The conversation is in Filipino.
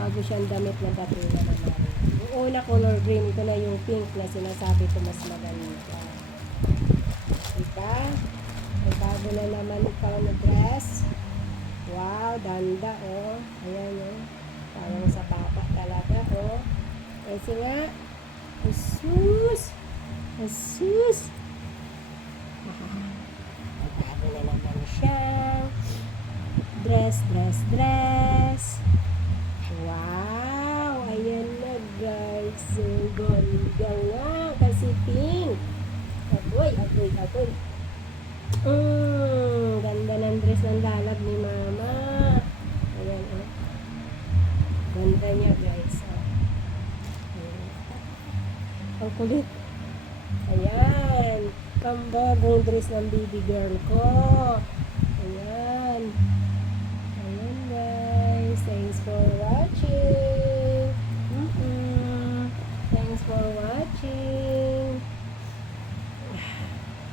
bago siyang damit na dating na naman. Yung una color green, ito na yung pink na sinasabi ko mas maganda. Diba? May bago na naman ikaw na dress. Wow, ganda oh. Ayan oh. Parang sa papa talaga oh. Kasi nga, asus! Asus! May bago na naman siya. Dress, dress, dress. Wow! Ayan na guys. So, ganda nga. Kasi pink. Agoy, agoy, agoy. Ganda ng dress ng lalab ni mama. Ayan, oh. Ganda niya, guys. Oh. Ayan. Ang kulit. Ayan. Pambagong dress ng baby girl ko. Ayan. Ayan, guys. Thanks for